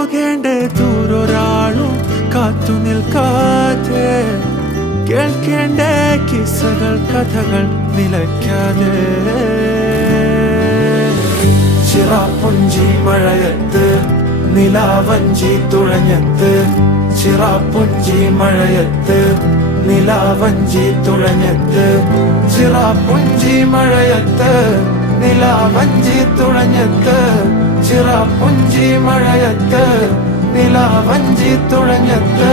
പോകേണ്ട ദൂരൊരാളും കാത്തു നിൽക്കാതെ കേൾക്കേണ്ട കിസ്സകൾ കഥകൾ നിലയ്ക്കാതെ ചിറാപ്പുഞ്ചി മഴയത്ത് നിലാവഞ്ചി തുഴഞ്ഞത്ത് ചിറാപ്പുഞ്ചി മഴയത്ത് നിലാവഞ്ചി തുഴഞ്ഞത്ത് ചിറാപ്പുഞ്ചി മഴയത്ത് നിലാവഞ്ചി തുഴഞ്ഞത്ത് ചിറാപ്പുഞ്ചി മഴയത്ത് നിലാവഞ്ചി തുഴഞ്ഞത്ത്